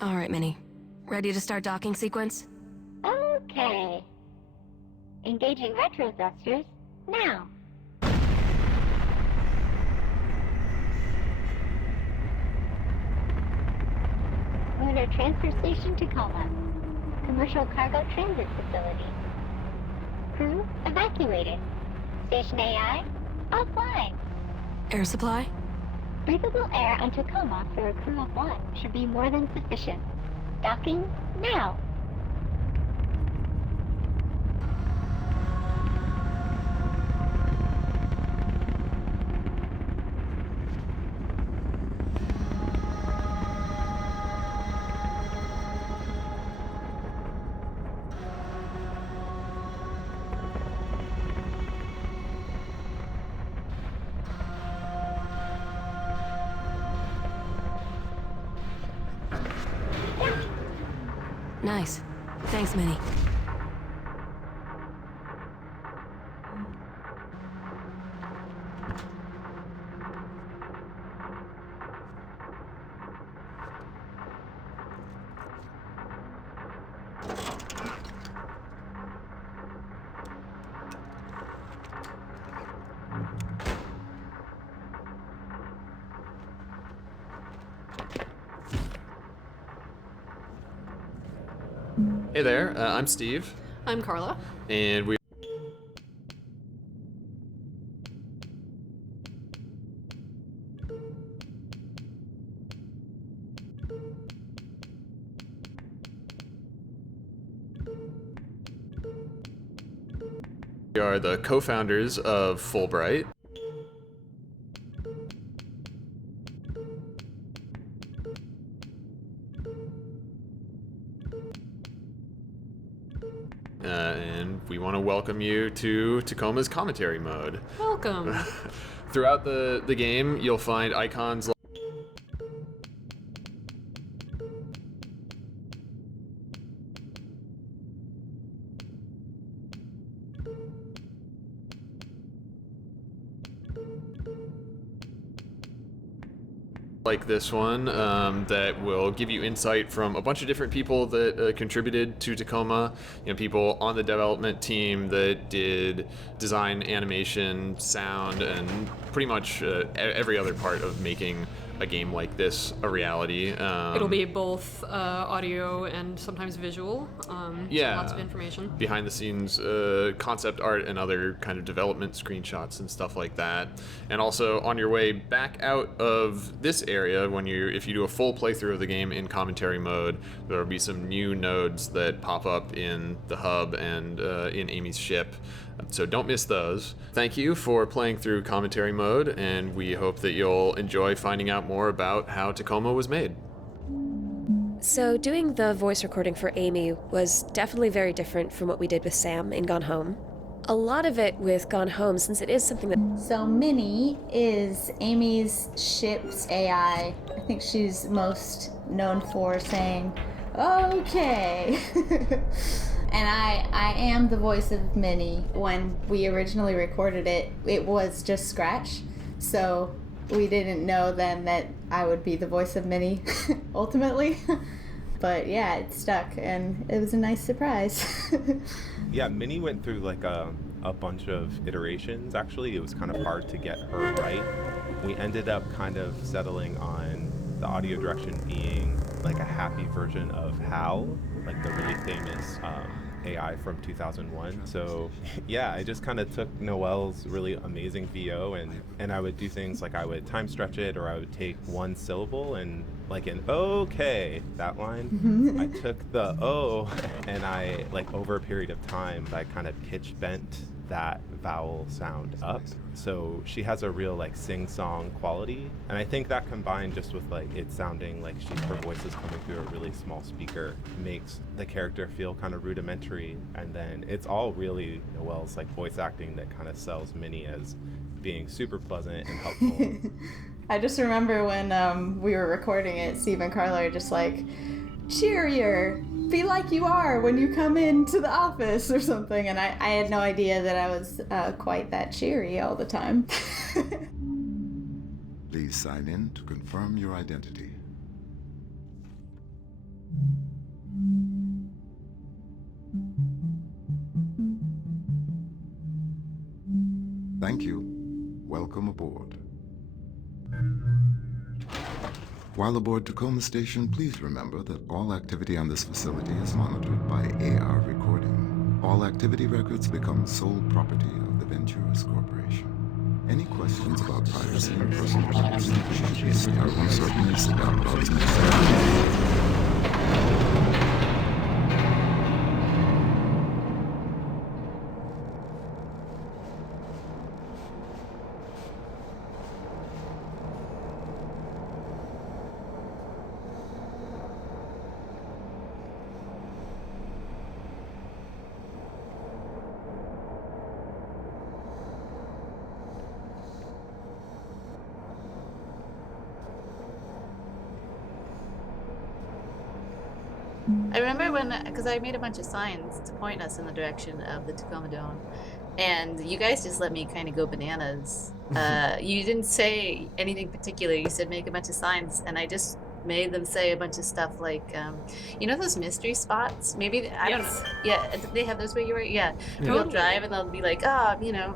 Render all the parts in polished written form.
All right, Minnie. Ready to start docking sequence? Okay. Engaging retro thrusters now. Lunar Transfer Station Tacoma. Commercial Cargo Transit Facility. Crew evacuated. Station AI offline. Air supply? Breathable air on Tacoma for a crew of 1 should be more than sufficient. Docking now. Nice. Thanks, Minnie. Hey there, I'm Steve, I'm Carla. and we are the co-founders of Fulbright. And we want to welcome you to Tacoma's commentary mode. Welcome. Throughout the game, you'll find icons like this one that will give you insight from a bunch of different people that contributed to Tacoma. You know, people on the development team that did design, animation, sound, and pretty much every other part of making a game like this a reality. It'll be both audio and sometimes visual. Yeah. Lots of information. Behind the scenes concept art and other kind of development screenshots and stuff like that. And also on your way back out of this area, if you do a full playthrough of the game in commentary mode, there will be some new nodes that pop up in the hub and in Amy's ship. So don't miss those. Thank you for playing through commentary mode, and we hope that you'll enjoy finding out more about how Tacoma was made. So doing the voice recording for Amy was definitely very different from what we did with Sam in Gone Home. A lot of it with Gone Home, since it is something that... So Minnie is Amy's ship's AI. I think she's most known for saying, okay. And I am the voice of Minnie. When we originally recorded it, it was just Scratch. So we didn't know then that I would be the voice of Minnie, ultimately. But yeah, it stuck, and it was a nice surprise. Yeah, Minnie went through like a bunch of iterations. Actually, it was kind of hard to get her right. We ended up kind of settling on the audio direction being like a happy version of HAL, like the really famous AI from 2001. So yeah, I just kind of took Noelle's really amazing VO and I would do things like I would time stretch it, or I would take one syllable and like an okay, that line. I took the O and I, like over a period of time, I kind of pitch bent that vowel sound up. So she has a real like sing-song quality. And I think that combined just with like it sounding like her voice is coming through a really small speaker makes the character feel kind of rudimentary. And then it's all really Noelle's like voice acting that kind of sells Minnie as being super pleasant and helpful. I just remember when we were recording it, Steve and Carla are just like, cheerier, be like you are when you come into the office or something. And I had no idea that I was quite that cheery all the time. Please sign in to confirm your identity. Thank you. Welcome aboard. While aboard Tacoma Station, please remember that all activity on this facility is monitored by AR recording. All activity records become sole property of the Venturas Corporation. Any questions about piracy and personal privacy are almost certainly downloads. I remember when, because I made a bunch of signs to point us in the direction of the Tacoma Dome, and you guys just let me kind of go bananas. You didn't say anything particular. You said make a bunch of signs, and I just made them say a bunch of stuff like, you know those mystery spots? Maybe, I don't know. Yeah, they have those where you were? Yeah. You'll drive, and they'll be like, you know,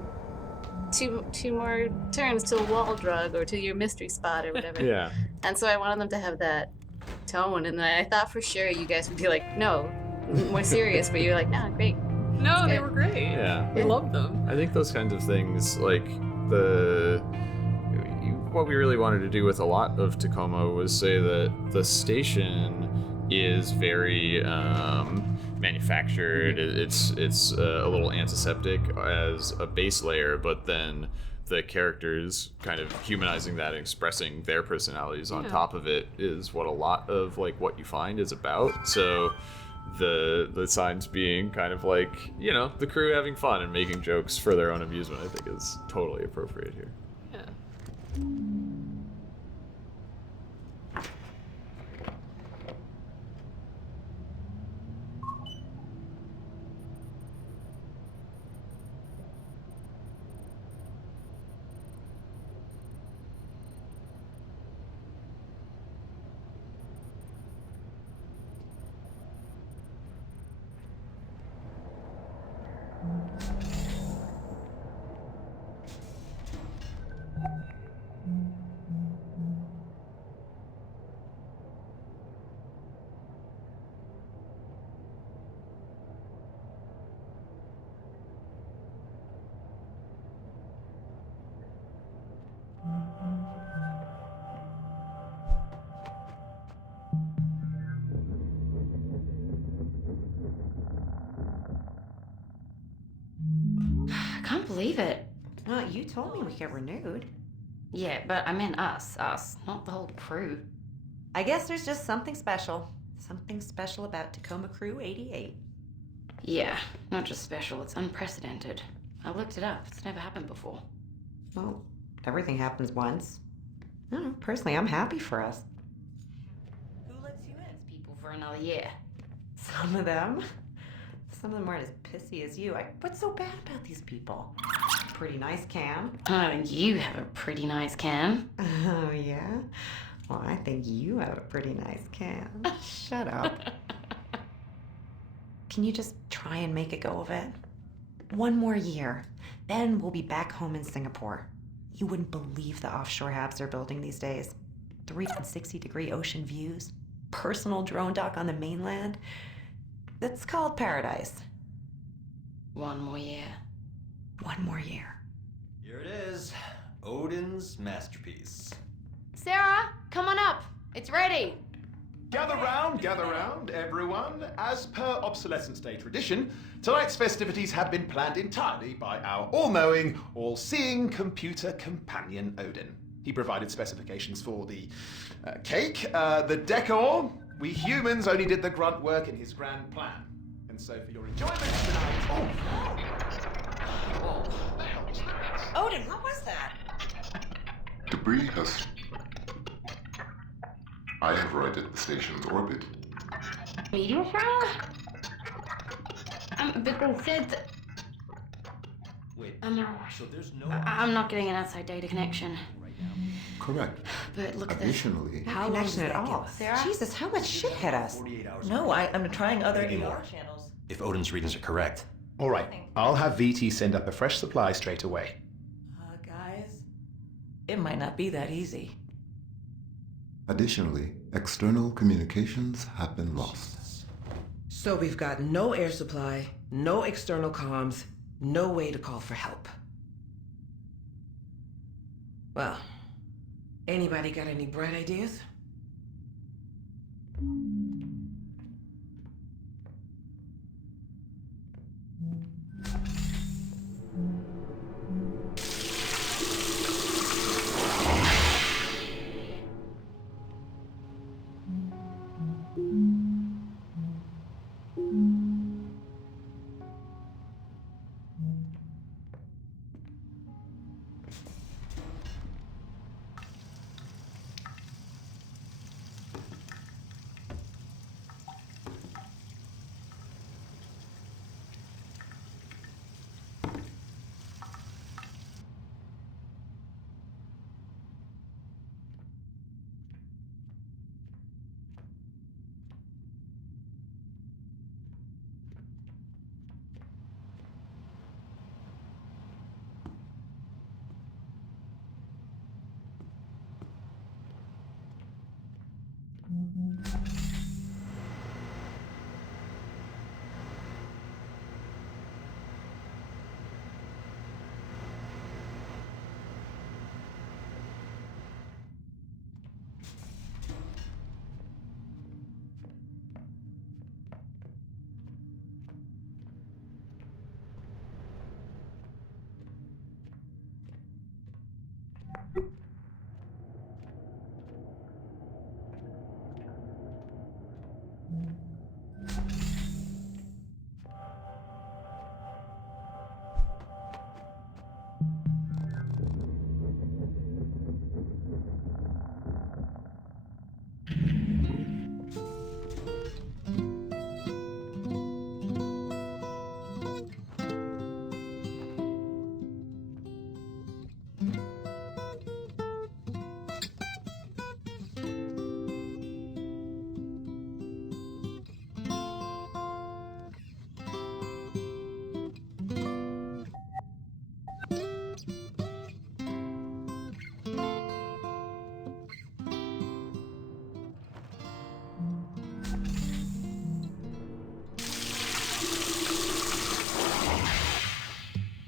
two more turns till Wall Drug or to your mystery spot or whatever. Yeah. And so I wanted them to have that tone, and I thought for sure you guys would be like, no, more serious, but you're like, no, great. No, they were great. Yeah. We loved them. I think those kinds of things, like what we really wanted to do with a lot of Tacoma was say that the station is very manufactured. It's a little antiseptic as a base layer, but then the characters kind of humanizing that and expressing their personalities on top of it is what a lot of like what you find is about. So the signs being kind of like, you know, the crew having fun and making jokes for their own amusement, I think is totally appropriate here. Yeah. I can't believe it. Well, you told me we get renewed. Yeah, but I meant us, not the whole crew. I guess there's just something special. Something special about Tacoma Crew 88. Yeah, not just special, it's unprecedented. I looked it up, it's never happened before. Well, everything happens once. I don't know, personally, I'm happy for us. Who lets you in? People for another year. Some of them aren't as pissy as you. What's so bad about these people? Pretty nice can. Oh, you have a pretty nice can. Oh, yeah? Well, I think you have a pretty nice can. Shut up. Can you just try and make a go of it? One more year, then we'll be back home in Singapore. You wouldn't believe the offshore habs they're building these days. 360-degree ocean views, personal drone dock on the mainland. That's called paradise. One more year. One more year. Here it is, Odin's masterpiece. Sarah, come on up. It's ready. Gather round, everyone. As per Obsolescence Day tradition, tonight's festivities have been planned entirely by our all-knowing, all-seeing computer companion, Odin. He provided specifications for the cake, the decor. We humans only did the grunt work in his grand plan. And so for your enjoyment tonight... Oh! What the hell was that? Odin, what was that? Debris has... I have righted the station's orbit. Meteor shower? But they said that... Wait, I'm so there's no... I'm not getting an outside data connection. Right now. Correct. But look at this. Additionally, How connection at all? Jesus, how much shit hit us? No, I'm trying other AR channels. If Odin's readings are correct. All right, I'll have VT send up a fresh supply straight away. Guys, it might not be that easy. additionally, external communications have been lost. So we've got no air supply, no external comms, no way to call for help. Well, anybody got any bright ideas?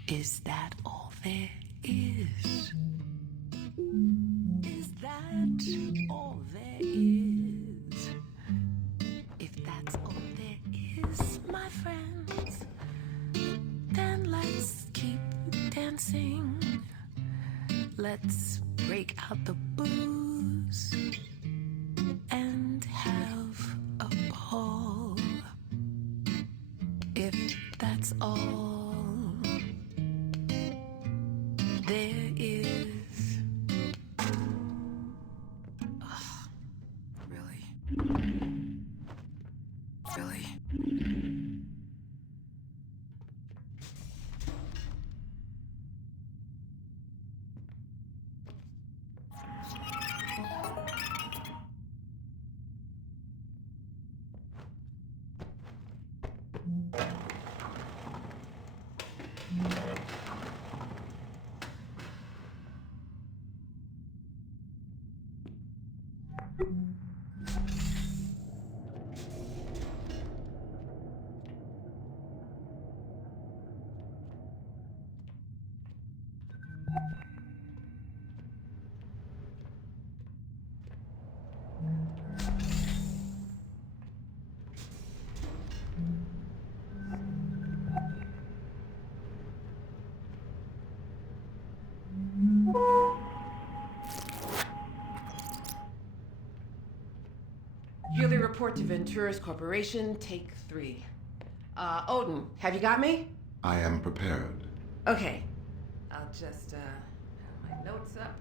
Is that all there is? Is that all there is? If that's all there is, my friends, then let's keep dancing. Let's break out the booze and have a ball. If that's all there is. Ugh, really? Really? Yearly report to Venturas Corporation, take 3. Odin, have you got me? I am prepared. Okay. I'll just, have my notes up.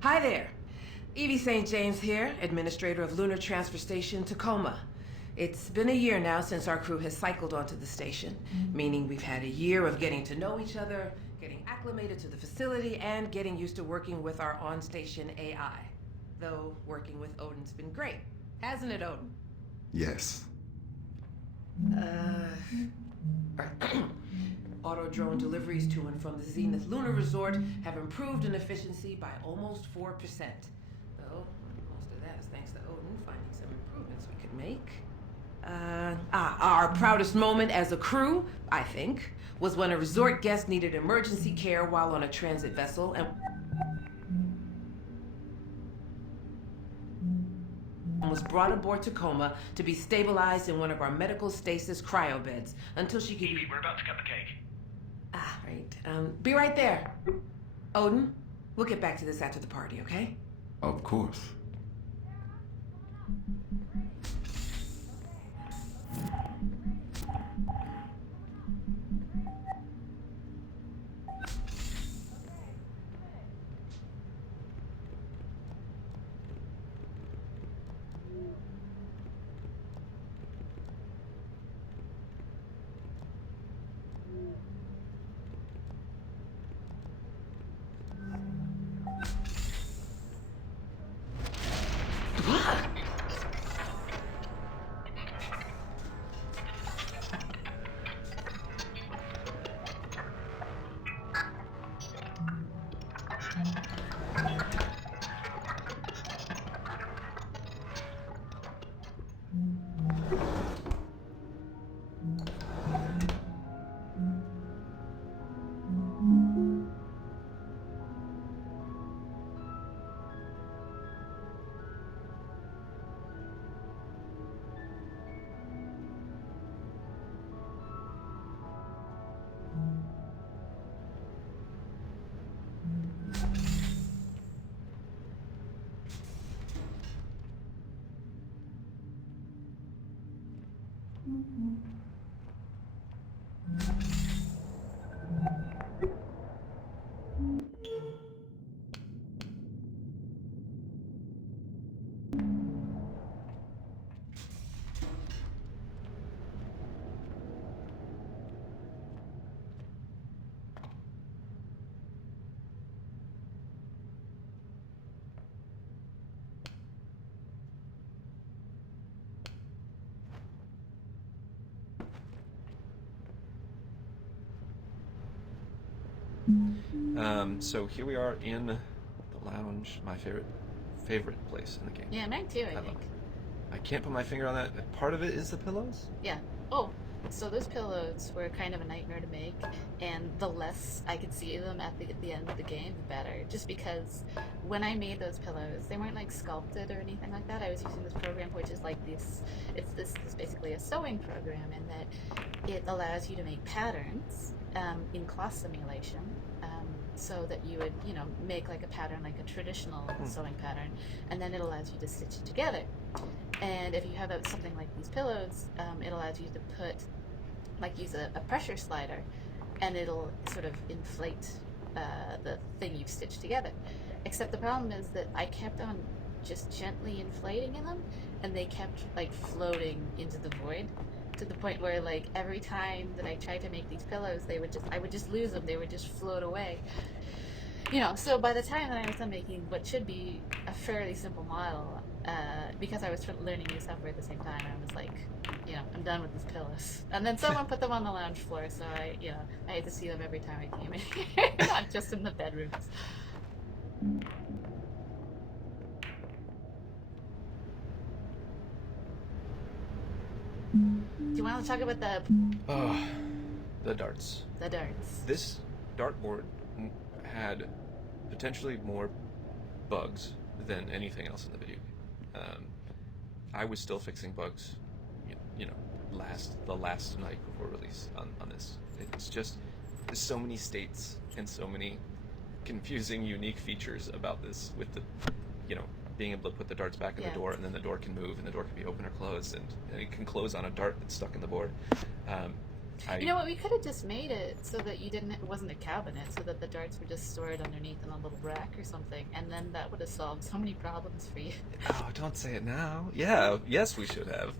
Hi there. Evie St. James here, administrator of Lunar Transfer Station Tacoma. It's been a year now since our crew has cycled onto the station, meaning we've had a year of getting to know each other, getting acclimated to the facility, and getting used to working with our on-station AI. Though working with Odin's been great. Hasn't it, Odin? Yes. Auto drone deliveries to and from the Zenith Lunar Resort have improved in efficiency by almost 4%. Though, most of that is thanks to Odin finding some improvements we could make. Our proudest moment as a crew, I think, was when a resort guest needed emergency care while on a transit vessel and was brought aboard Tacoma to be stabilized in one of our medical stasis cryo beds until she could be... We're about to cut the cake. Right. Be right there. Odin, we'll get back to this after the party, okay? Of course. So here we are in the lounge, my favorite place in the game. Yeah, mine too, I love think. it. I can't put my finger on that. Part of it is the pillows. Yeah. Oh, so those pillows were kind of a nightmare to make, and the less I could see them at the end of the game, the better. Just because when I made those pillows, they weren't like sculpted or anything like that. I was using this program, which is like this. It's basically a sewing program, in that it allows you to make patterns in class simulation. So that you would, make like a pattern, like a traditional sewing pattern, and then it allows you to stitch it together. And if you have something like these pillows, it allows you to use a pressure slider, and it'll sort of inflate the thing you've stitched together. Except the problem is that I kept on just gently inflating in them, and they kept like floating into the void, to the point where like every time that I tried to make these pillows, I would just lose them. They would just float away. So by the time that I was done making what should be a fairly simple model, because I was learning new software at the same time, I was like, I'm done with these pillows. And then someone put them on the lounge floor, so I had to see them every time I came in here, not just in the bedrooms. Do you want to talk about The darts. The darts. This dartboard had potentially more bugs than anything else in the video game. I was still fixing bugs, the last night before release on this. It's just, there's so many states and so many confusing, unique features about this, with the, being able to put the darts back in the door, and then the door can move, and the door can be open or closed, and it can close on a dart that's stuck in the board. You know what? We could have just made it so that you didn't. It wasn't a cabinet, so that the darts were just stored underneath in a little rack or something, and then that would have solved so many problems for you. Oh, don't say it now. Yeah, yes, we should have.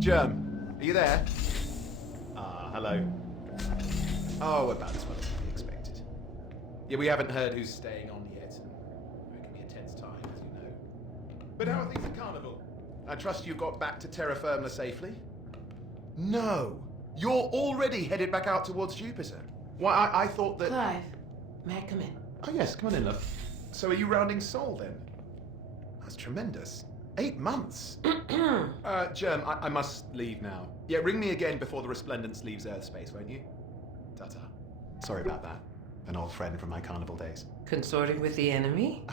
Germ, are you there? Hello. Oh, about as well as can be expected. Yeah, we haven't heard who's staying on yet, and it can be a tense time, as you know. But how are things at Carnival? I trust you got back to Terra Firma safely? No, you're already headed back out towards Jupiter. Why, I thought that... Clive, may I come in? Oh yes, come on in, love. So are you rounding Sol, then? That's tremendous. 8 months. Germ, I must leave now. Yeah, ring me again before the Resplendence leaves Earth space, won't you? Ta-ta. Sorry about that. An old friend from my carnival days. Consorting with the enemy?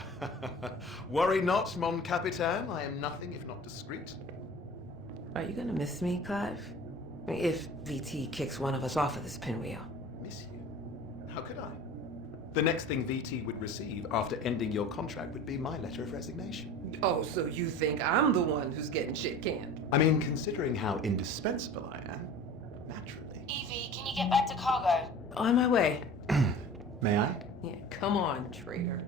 Worry not, mon capitaine. I am nothing if not discreet. Are you gonna miss me, Clive? If VT kicks one of us off of this pinwheel. Miss you? How could I? The next thing VT would receive after ending your contract would be my letter of resignation. Oh, so you think I'm the one who's getting shit canned? I mean, considering how indispensable I am, naturally. Evie, can you get back to cargo? On my way. May I? Yeah, come on, traitor.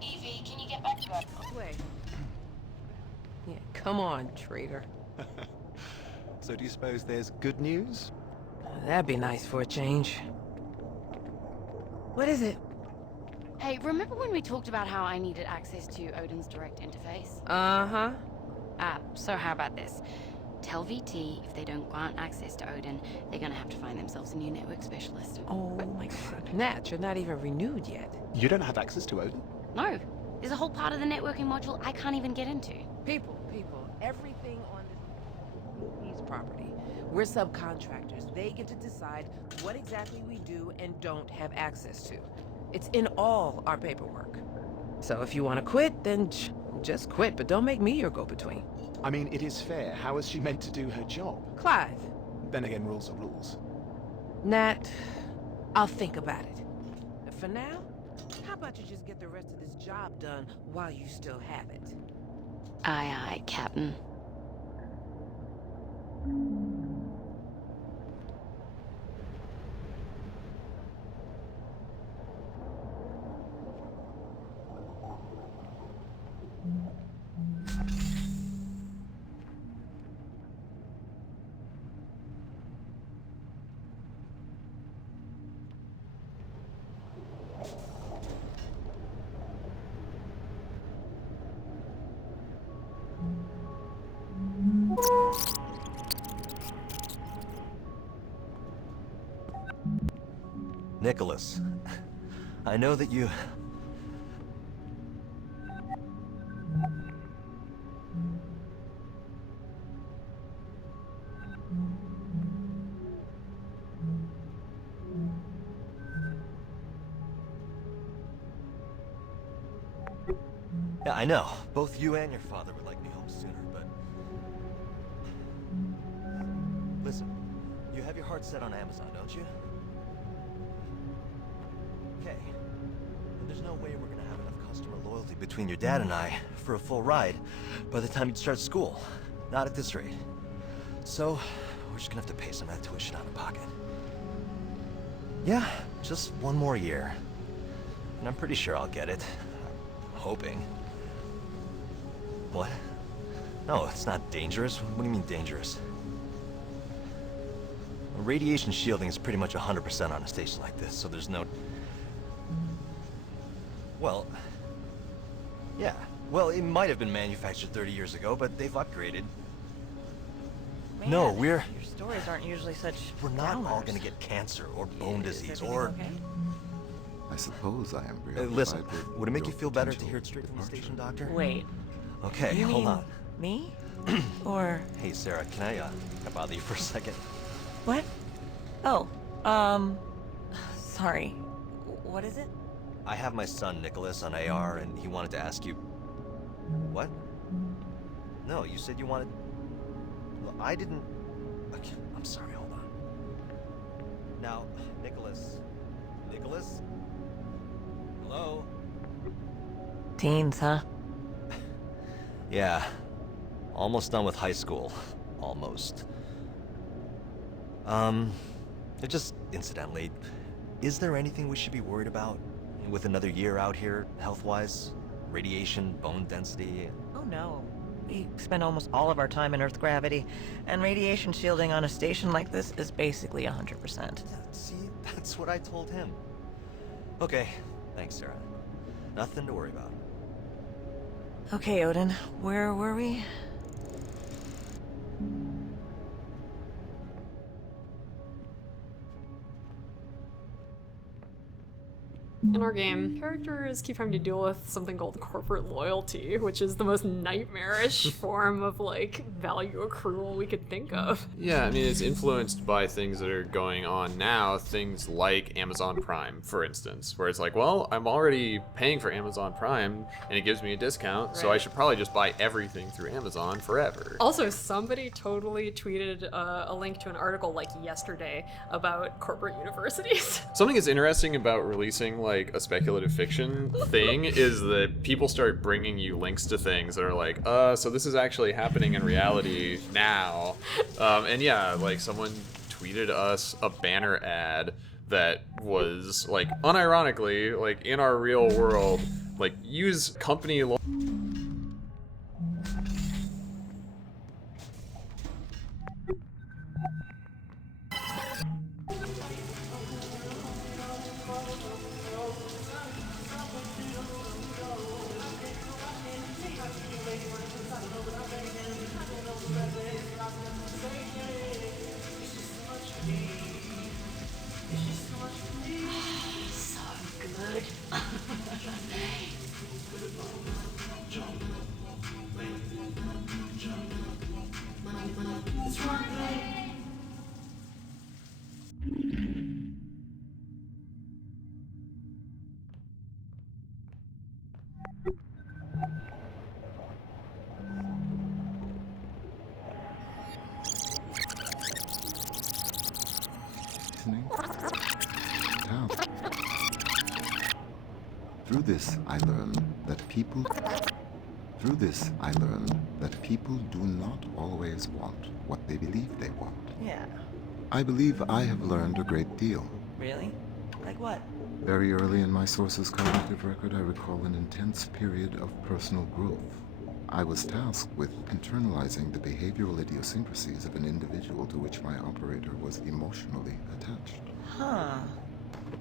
Evie, can you get back to Wait. Yeah, come on, traitor. So do you suppose there's good news? That'd be nice for a change. What is it? Hey, remember when we talked about how I needed access to Odin's direct interface? Uh-huh. So how about this? Tell VT if they don't grant access to Odin, they're gonna have to find themselves a new network specialist. Oh my god. Nat, you're not even renewed yet. You don't have access to Odin? No. There's a whole part of the networking module I can't even get into. People, everything on this property. We're subcontractors. They get to decide what exactly we do and don't have access to. It's in all our paperwork. So if you want to quit, then just quit, but don't make me your go-between. I mean, it is fair. How is she meant to do her job? Clive. Then again, rules are rules. Nat, I'll think about it. For now, how about you just get the rest of this job done while you still have it? Aye, aye, Captain. Nicholas, I know that you... Yeah, I know. Both you and your father would like me home sooner, but... Listen, you have your heart set on Amazon, don't you? Okay. And there's no way we're gonna have between your dad and I for a full ride by the time you'd start school. Not at this rate. So, we're just gonna have to pay some of that tuition out of pocket. Yeah, just one more year. And I'm pretty sure I'll get it. I'm hoping. What? No, it's not dangerous. What do you mean dangerous? Radiation shielding is pretty much 100% on a station like this, so there's no... Well... Yeah. Well, it might have been manufactured 30 years ago, but they've upgraded. Man, No, we're... Your stories aren't usually such. We're not all downers. gonna get cancer or bone Is disease everything or... okay? I suppose I am preoccupied listen, with would it make your you feel better to potential hear it straight from the departure. station, Doctor? Wait. Okay, You hold mean on. me? Or Hey, Sarah, can I bother you for a second? what? Oh, sorry. What is it? I have my son, Nicholas, on AR, and he wanted to ask you... What? No, you said you wanted... Well, I didn't... Okay, I'm sorry, hold on. Now, Nicholas... Nicholas? Hello? Teens, huh? Yeah. Almost done with high school. Almost. Just incidentally, is there anything we should be worried about with another year out here, health-wise? Radiation, bone density? Oh no. We spend almost all of our time in Earth gravity, and radiation shielding on a station like this is basically 100%. See, that's what I told him. Okay, thanks, Sarah. Nothing to worry about. Okay, Odin, where were we? In our game, characters keep having to deal with something called corporate loyalty, which is the most nightmarish form of, like, value accrual we could think of. Yeah, I mean, it's influenced by things that are going on now, things like Amazon Prime, for instance, where it's like, well, I'm already paying for Amazon Prime, and it gives me a discount, so I Right. should probably just buy everything through Amazon forever. Also, somebody totally tweeted a link to an article, like, yesterday about corporate universities. Something that's interesting about releasing like a speculative fiction thing is that people start bringing you links to things that are like, so this is actually happening in reality now. And yeah, like someone tweeted us a banner ad that was like, unironically, like in our real world, like use company law. So good. Listening? Now. Through this, I learned that people... Through this, I learned that people do not always want what they believe they want. Yeah. I believe I have learned a great deal. Really? Like what? Very early in my source's cognitive record, I recall an intense period of personal growth. I was tasked with internalizing the behavioral idiosyncrasies of an individual to which my operator was emotionally attached. Huh.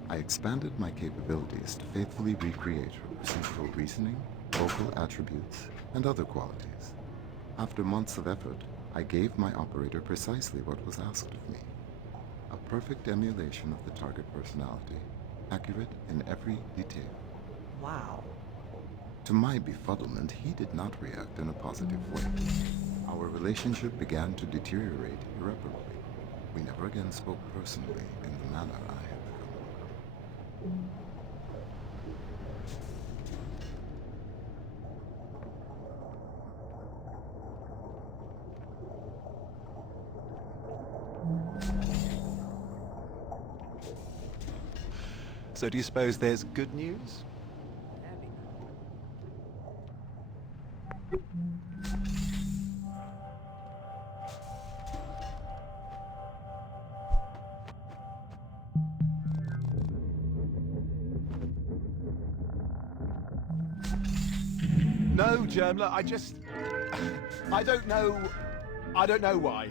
I expanded my capabilities to faithfully recreate her procedural reasoning, vocal attributes, and other qualities. After months of effort, I gave my operator precisely what was asked of me. A perfect emulation of the target personality, accurate in every detail. Wow. To my befuddlement, he did not react in a positive way. Our relationship began to deteriorate irreparably. We never again spoke personally in the manner I had become. So do you suppose there's good news? No, Germler, I don't know why.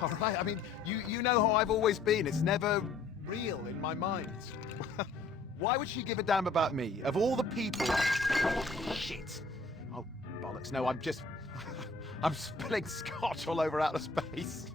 All right, I mean, you know how I've always been. It's never real in my mind. Why would she give a damn about me? Of all the people... Oh, shit. Oh, bollocks. No, I'm spilling scotch all over outer space.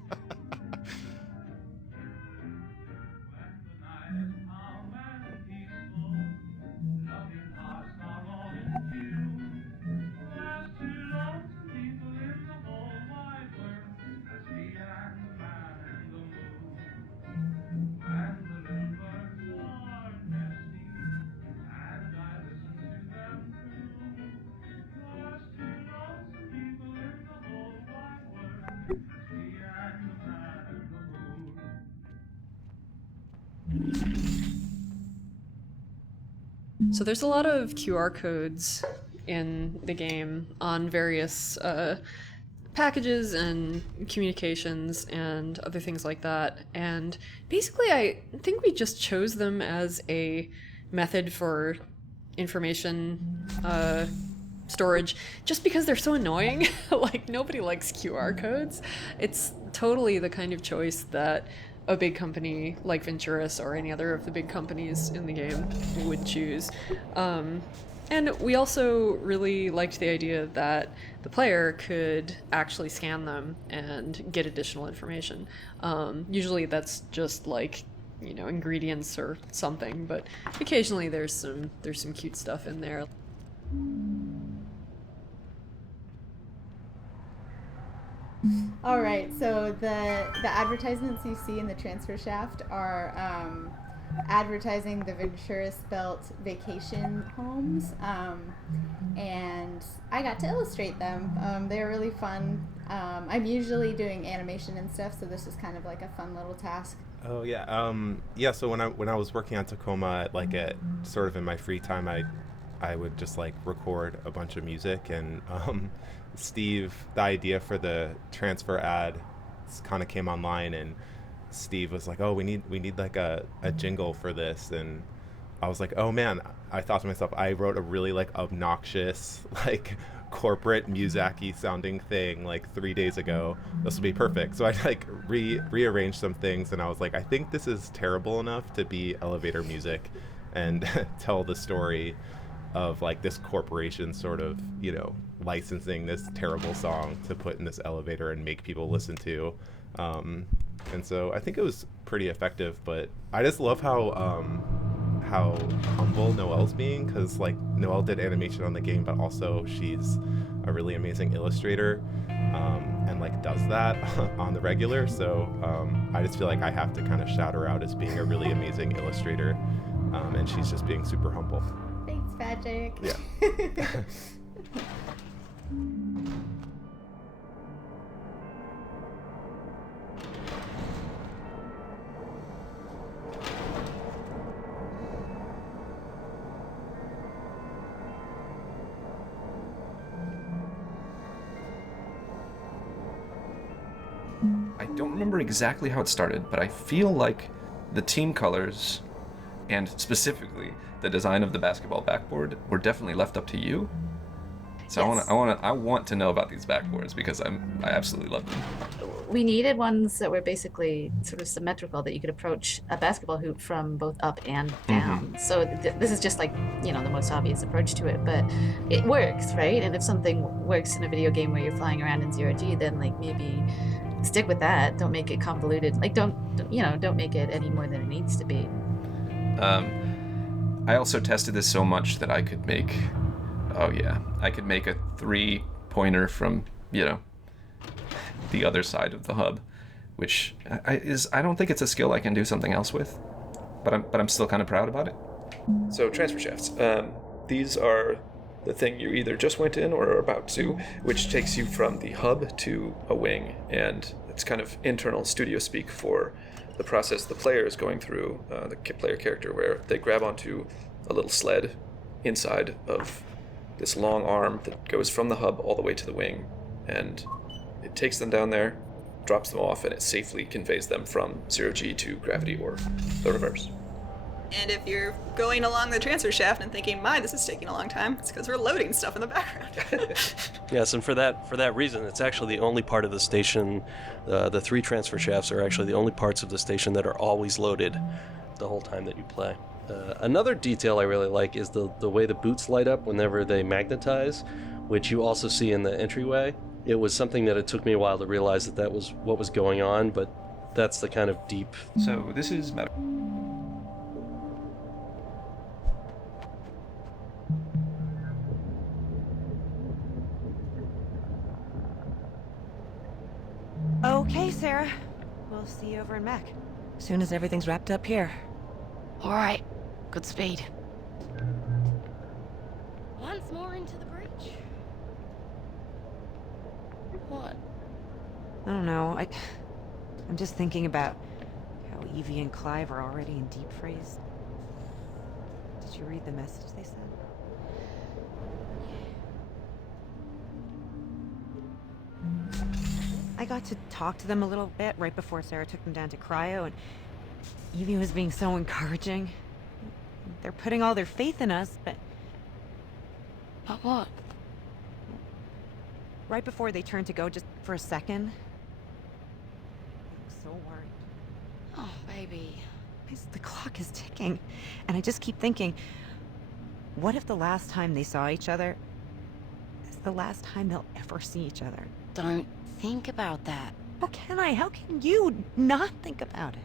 So there's a lot of QR codes in the game on various packages and communications and other things like that. And basically I think we just chose them as a method for information storage just because they're so annoying. Like, nobody likes QR codes. It's totally the kind of choice that a big company like Venturis or any other of the big companies in the game would choose. And we also really liked the idea that the player could actually scan them and get additional information. Usually that's just like, you know, ingredients or something, but occasionally there's some cute stuff in there. All right, so the advertisements you see in the transfer shaft are advertising the Venturis Belt vacation homes, and I got to illustrate them. They're really fun. I'm usually doing animation and stuff, so this is kind of like a fun little task. Oh yeah, yeah. So when I was working on Tacoma, like at sort of in my free time, I would just like record a bunch of music, and Steve, the idea for the transfer ad kind of came online, and Steve was like, "Oh, we need like a jingle for this," and I was like, "Oh man!" I thought to myself, I wrote a really like obnoxious, like corporate Muzaki sounding thing like 3 days ago. This will be perfect. So I like rearranged some things, and I was like, I think this is terrible enough to be elevator music, and tell the story of like this corporation sort of, you know, licensing this terrible song to put in this elevator and make people listen to. And so I think it was pretty effective, but I just love how humble Noelle's being, because like Noelle did animation on the game, but also she's a really amazing illustrator, and like does that on the regular. So I just feel like I have to kind of shout her out as being a really amazing illustrator, and she's just being super humble. Thanks, Patrick. Yeah. I don't remember exactly how it started, but I feel like the team colors, and specifically the design of the basketball backboard, were definitely left up to you. So yes. I want to know about these backboards, because I absolutely love them. We needed ones that were basically sort of symmetrical, that you could approach a basketball hoop from both up and down. Mm-hmm. So this is just like, you know, the most obvious approach to it, but it works, right? And if something works in a video game where you're flying around in zero-G, then like maybe stick with that. Don't make it convoluted. Like don't make it any more than it needs to be. I also tested this so much that I could make, a 3-pointer from, you know, the other side of the hub, which I don't think it's a skill I can do something else with, but I'm still kind of proud about it. So transfer shafts, these are the thing you either just went in or are about to, which takes you from the hub to a wing, and it's kind of internal studio speak for the process the player is going through, the player character, where they grab onto a little sled inside of this long arm that goes from the hub all the way to the wing, and it takes them down there, drops them off, and it safely conveys them from 0G to gravity or the reverse. And if you're going along the transfer shaft and thinking, "My, this is taking a long time," it's because we're loading stuff in the background. Yes, and for that reason, it's actually the only part of the station. The 3 transfer shafts are actually the only parts of the station that are always loaded the whole time that you play. Another detail I really like is the way the boots light up whenever they magnetize, which you also see in the entryway. It was something that it took me a while to realize that was what was going on, but that's the kind of deep... So this is Okay, Sarah. We'll see you over in Mac. Soon as everything's wrapped up here. All right. Good speed. Once more into the breach. What? I don't know. I'm just thinking about how Evie and Clive are already in deep freeze. Did you read the message they sent? I got to talk to them a little bit right before Sarah took them down to cryo, and Evie was being so encouraging. They're putting all their faith in us, but... But what? Right before they turned to go, just for a second, I'm so worried. Oh, baby. The clock is ticking, and I just keep thinking, what if the last time they saw each other is the last time they'll ever see each other? Don't think about that. How can I? How can you not think about it?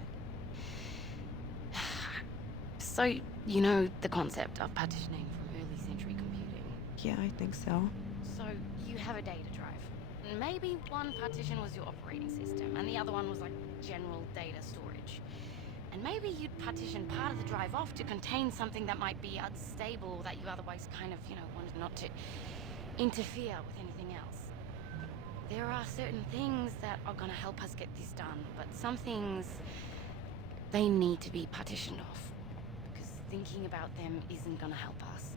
So, you know the concept of partitioning from early century computing? Yeah, I think so. So, you have a data drive. Maybe one partition was your operating system, and the other one was like general data storage. And maybe you'd partition part of the drive off to contain something that might be unstable, or that you otherwise kind of, wanted not to interfere with anything else. There are certain things that are gonna help us get this done, but some things, they need to be partitioned off. Because thinking about them isn't gonna help us.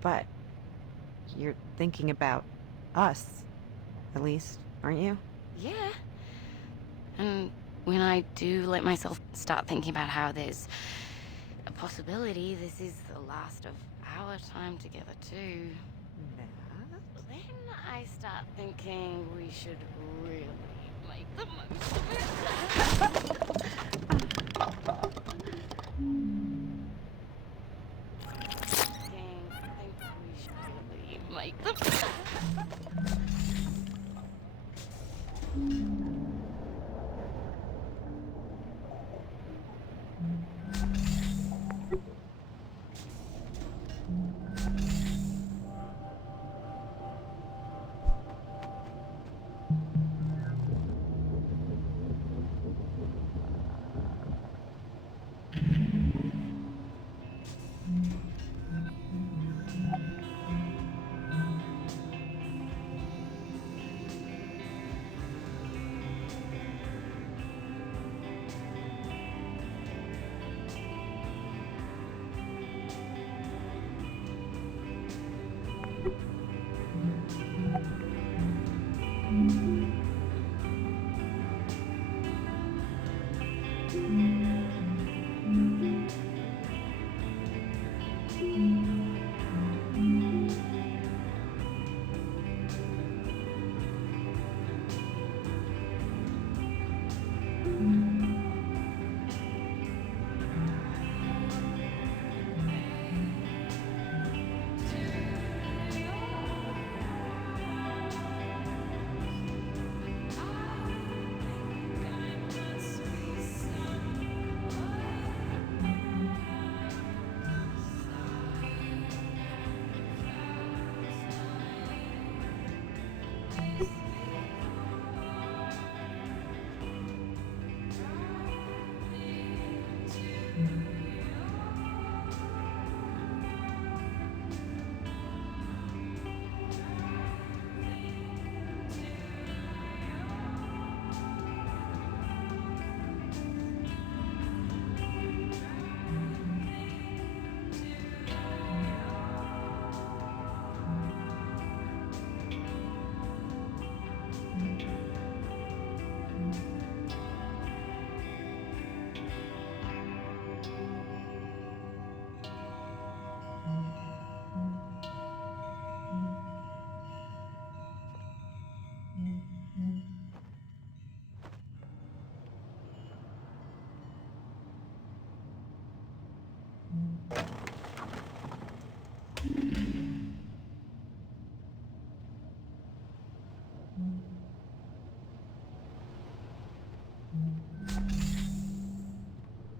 But you're thinking about us, at least, aren't you? Yeah. And when I do let myself start thinking about how there's a possibility this is the last of our time together too, then I start thinking we should really make the most of it. Make the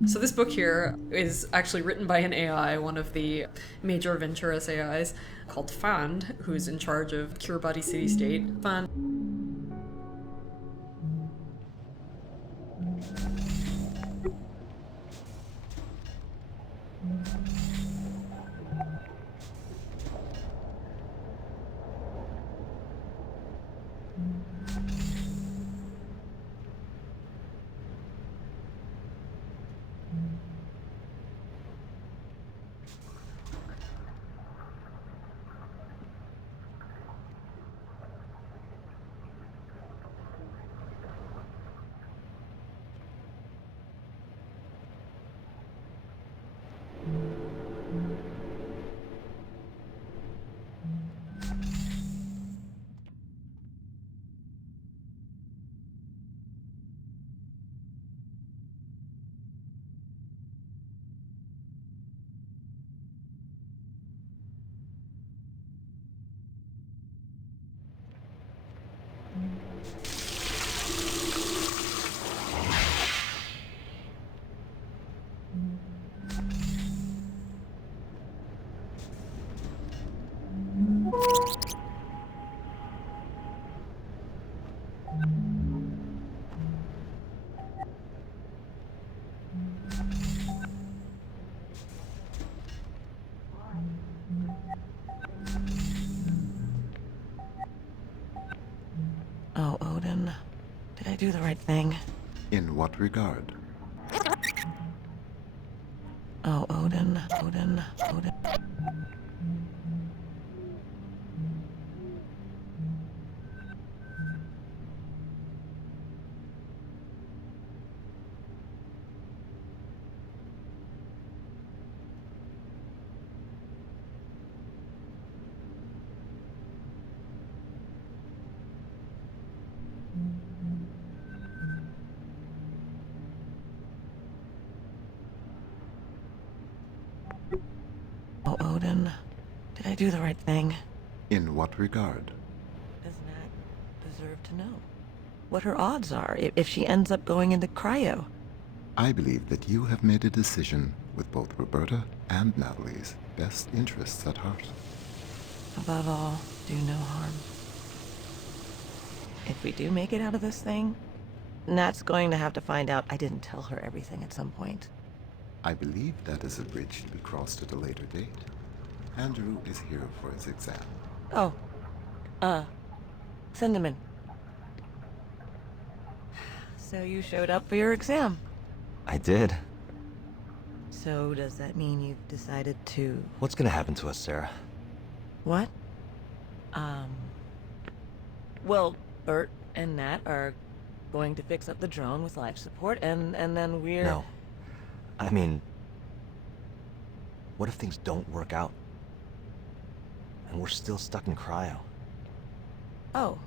So this book here is actually written by an AI, one of the major Venturis AIs, called Fand, who's in charge of Cure Body City State. Fand. Oh, Odin. Did I do the right thing? In what regard? Oh, Odin. Odin. Odin. Oh, Odin. Did I do the right thing? In what regard? Does Nat deserve to know what her odds are if she ends up going into cryo? I believe that you have made a decision with both Roberta and Natalie's best interests at heart. Above all, do no harm. If we do make it out of this thing, Nat's going to have to find out I didn't tell her everything at some point. I believe that is a bridge to be crossed at a later date. Andrew is here for his exam. Oh. Send him in. So you showed up for your exam. I did. So does that mean you've decided to... What's gonna happen to us, Sarah? What? Well, Bert and Nat are going to fix up the drone with life support, and then we're... No. I mean... What if things don't work out? And we're still stuck in cryo? Oh.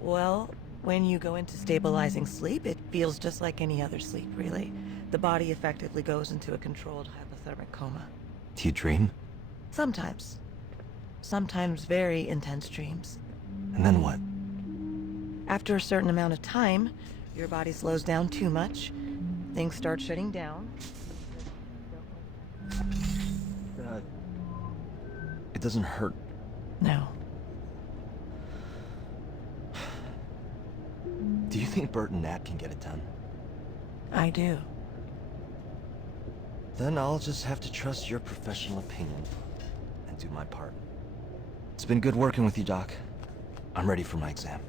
Well, when you go into stabilizing sleep, it feels just like any other sleep, really. The body effectively goes into a controlled hypothermic coma. Do you dream? Sometimes. Sometimes very intense dreams. And then what? After a certain amount of time, your body slows down too much, things start shutting down. It doesn't hurt. No. Do you think Bert and Nat can get it done? I do. Then I'll just have to trust your professional opinion and do my part. It's been good working with you, Doc. I'm ready for my exam.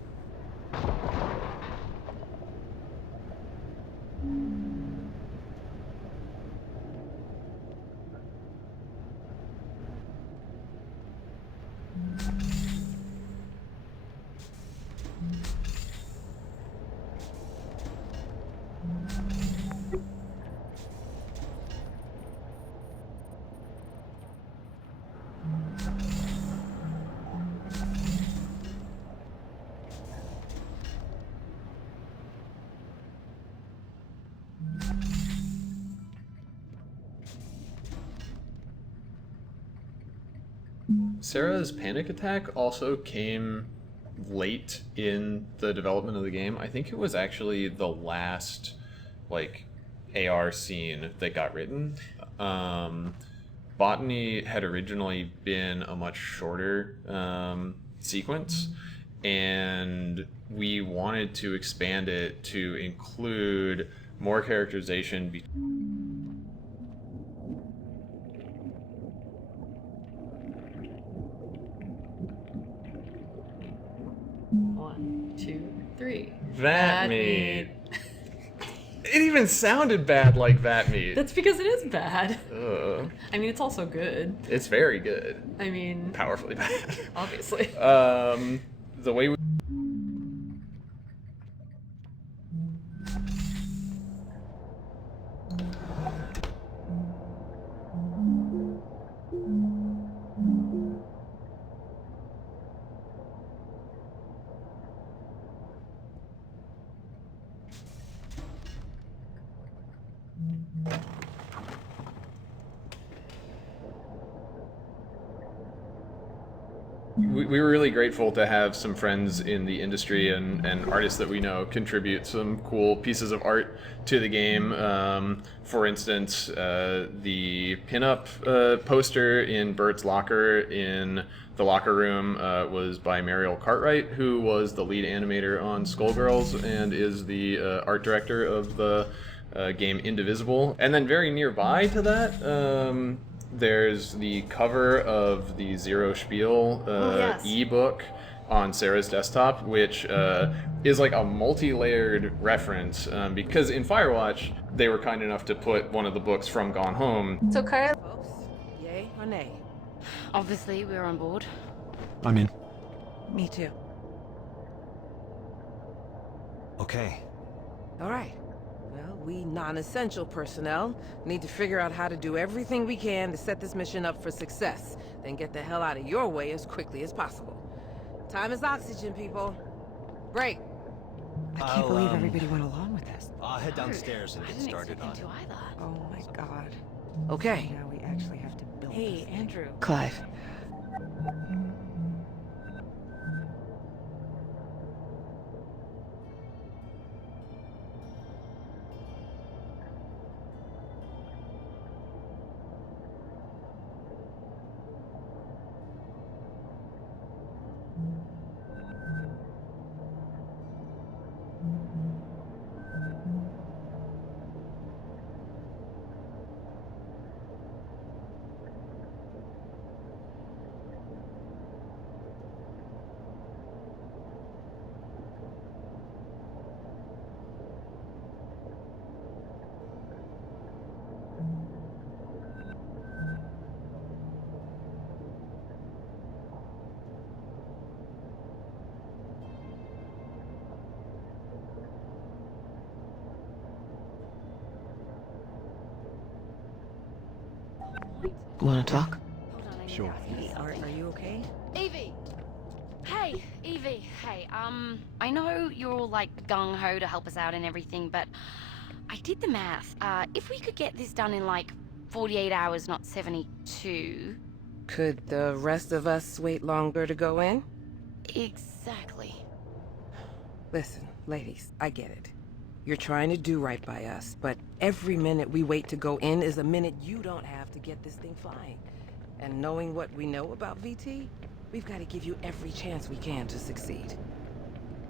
Sarah's panic attack also came late in the development of the game. I think it was actually the last, like, AR scene that got written. Botany had originally been a much shorter sequence, and we wanted to expand it to include more characterization. One, two, three. Vat meat. It even sounded bad like vat meat. That's because it is bad. Ugh. I mean, it's also good. It's very good. I mean, Powerfully bad. obviously. The way we... We were really grateful to have some friends in the industry and artists that we know contribute some cool pieces of art to the game. For instance, the pinup poster in Bert's locker in the locker room was by Mariel Cartwright, who was the lead animator on Skullgirls and is the art director of the game Indivisible. And then very nearby to that, there's the cover of the Zero Spiel ebook on Sarah's desktop, which is like a multi-layered reference because in Firewatch they were kind enough to put one of the books from Gone Home. So Kyle, yay or nay? Obviously, we're on board. I'm in. Me too. Okay. All right. Well, we non-essential personnel need to figure out how to do everything we can to set this mission up for success, then get the hell out of your way as quickly as possible. Time is oxygen, people. Break. I can't believe everybody went along with this. I'll head downstairs and get started on it. Oh my god. Okay. Now we actually have to build this Hey, thing. Andrew. Clive. Want to talk? Sure. Are you okay? Evie! Hey, Evie. Hey, I know you're all like gung-ho to help us out and everything, but I did the math. If we could get this done in like 48 hours, not 72. Could the rest of us wait longer to go in? Exactly. Listen, ladies, I get it. You're trying to do right by us, but every minute we wait to go in is a minute you don't have to get this thing flying. And knowing what we know about VT, we've got to give you every chance we can to succeed.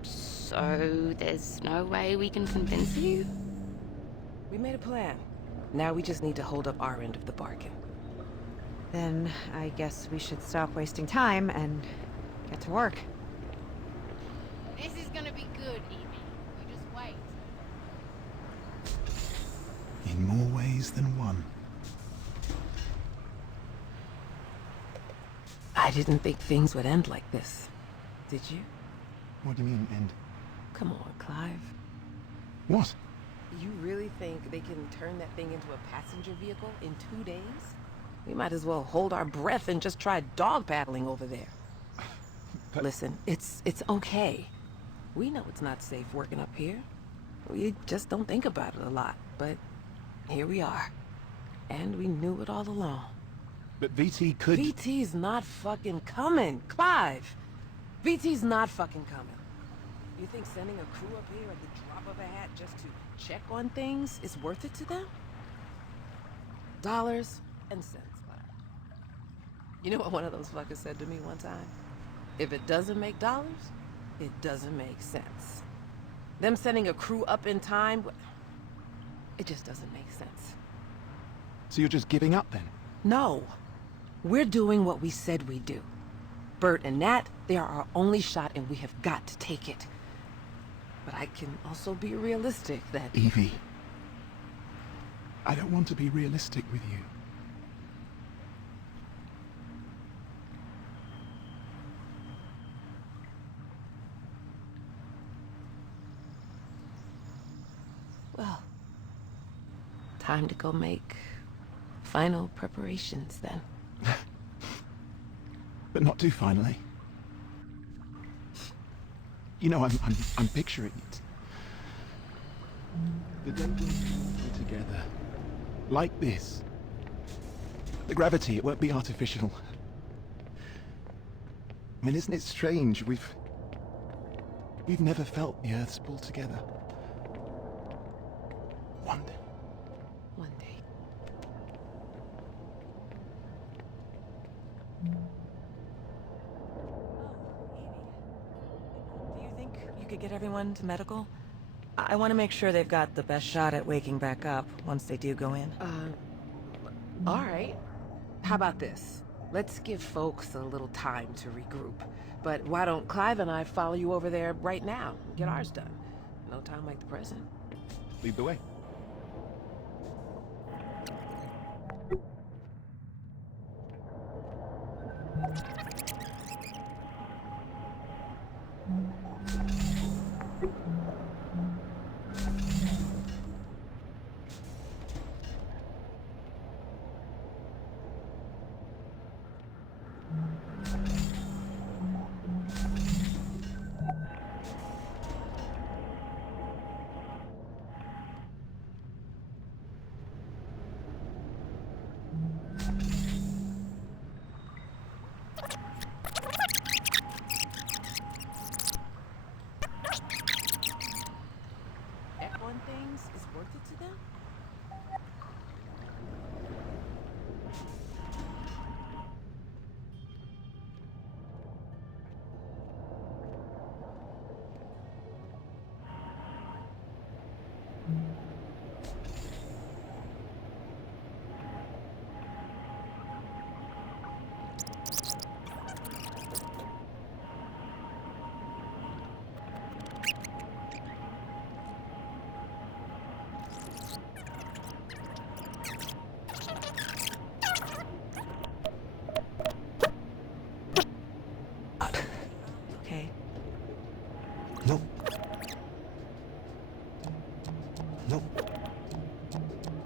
So there's no way we can convince you? We made a plan. Now we just need to hold up our end of the bargain. Then I guess we should stop wasting time and get to work. This is gonna be good, Evie. You just wait. In more ways than one. I didn't think things would end like this. Did you? What do you mean, end? Come on, Clive. What? You really think they can turn that thing into a passenger vehicle in 2 days? We might as well hold our breath and just try dog paddling over there. Listen, it's okay. We know it's not safe working up here. We just don't think about it a lot, but here we are. And we knew it all along. But VT could... VT's not fucking coming, Clive! VT's not fucking coming. You think sending a crew up here at the drop of a hat just to check on things is worth it to them? Dollars and cents, Claire. You know what one of those fuckers said to me one time? If it doesn't make dollars, it doesn't make sense. Them sending a crew up in time, it just doesn't make sense. So you're just giving up then? No. We're doing what we said we'd do. Bert and Nat, they are our only shot and we have got to take it. But I can also be realistic that... Evie, I don't want to be realistic with you. Well, time to go make final preparations then. But not too finally. You know, I'm picturing it. The day when we're together, like this. The gravity, it won't be artificial. I mean, isn't it strange? We've never felt the Earth's pull together. One day. One day. Do you think you could get everyone to medical? I want to make sure they've got the best shot at waking back up once they do go in. All right. How about this? Let's give folks a little time to regroup. But why don't Clive and I follow you over there right now and get ours done? No time like the present. Lead the way. F1 things is worth it to them? Okay. Nope. Nope.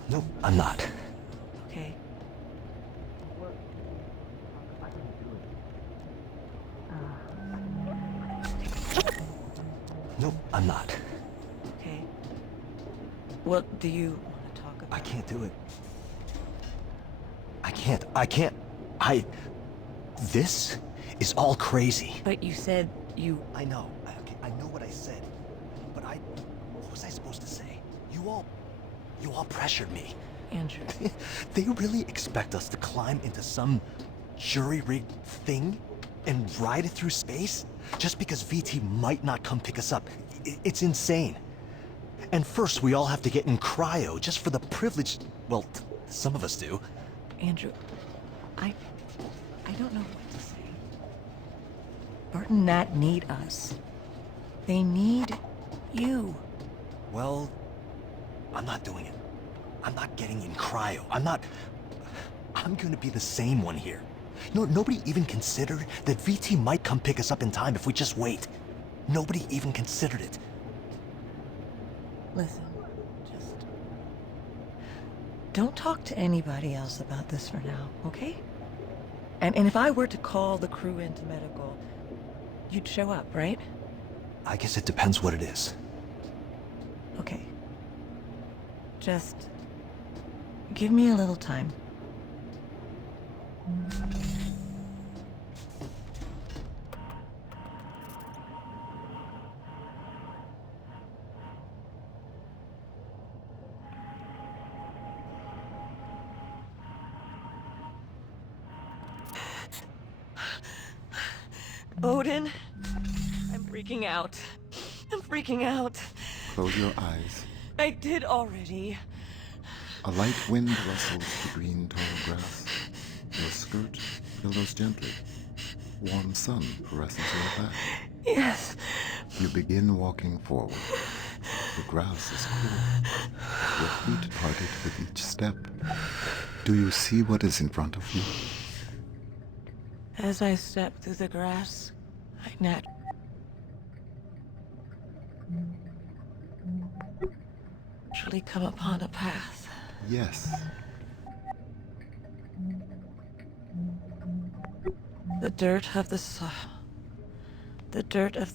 Nope, I'm not. Okay. Nope, I'm not. Okay. Well, do you want to talk about... I can't do it. I can't. This is all crazy. But you said you... I know. I know what I said. But what was I supposed to say? You all pressured me. Andrew. They really expect us to climb into some jury-rigged thing and ride it through space? Just because VT might not come pick us up. It's insane. And first we all have to get in cryo just for the privilege... Well, some of us do. Andrew, I don't know what to say. Bert and Nat need us. They need you. Well, I'm not doing it. I'm not getting in cryo. I'm gonna be the sane one here. No, nobody even considered that VT might come pick us up in time if we just wait. Nobody even considered it. Listen, just... don't talk to anybody else about this for now, okay? And if I were to call the crew into medical, you'd show up, right? I guess it depends what it is. Okay. Just... give me a little time. Odin, I'm freaking out. I'm freaking out. Close your eyes. I did already. A light wind rustles the green tall grass. Your skirt billows gently. Warm sun caresses your back. Yes. You begin walking forward. The grass is cool. Your feet parted with each step. Do you see what is in front of you? As I step through the grass, I naturally come upon a path. Yes. The dirt of the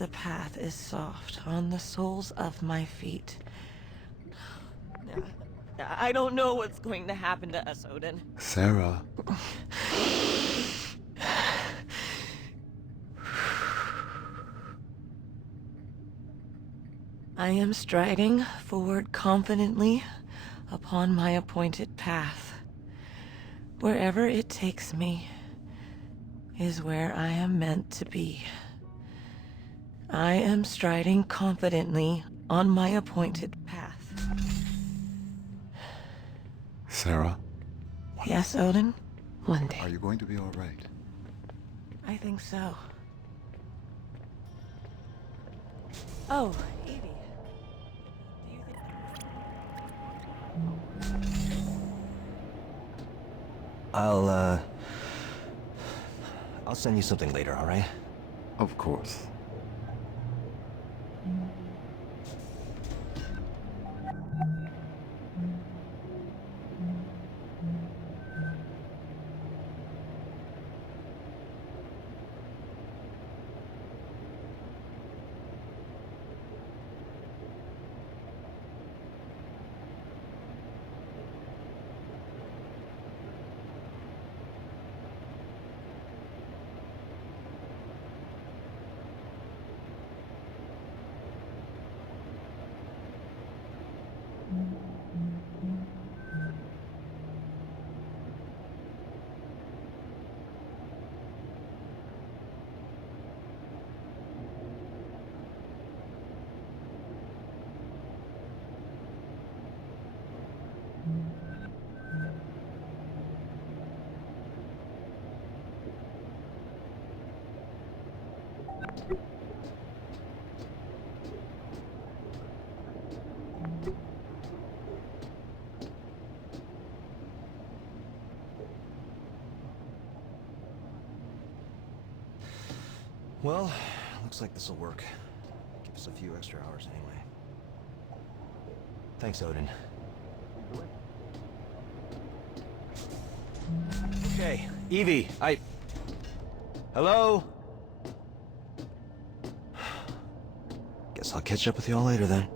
path is soft on the soles of my feet. I don't know what's going to happen to us, Odin. Sarah. I am striding forward confidently upon my appointed path. Wherever it takes me is where I am meant to be. I am striding confidently on my appointed path. Sarah? Yes, Odin? One day. Are you going to be all right? I think so. Oh, Evie. I'll send you something later, all right? Of course. Well, looks like this'll work. Give us a few extra hours anyway. Thanks, Odin. Okay, Evie, Hello? Guess I'll catch up with you all later then.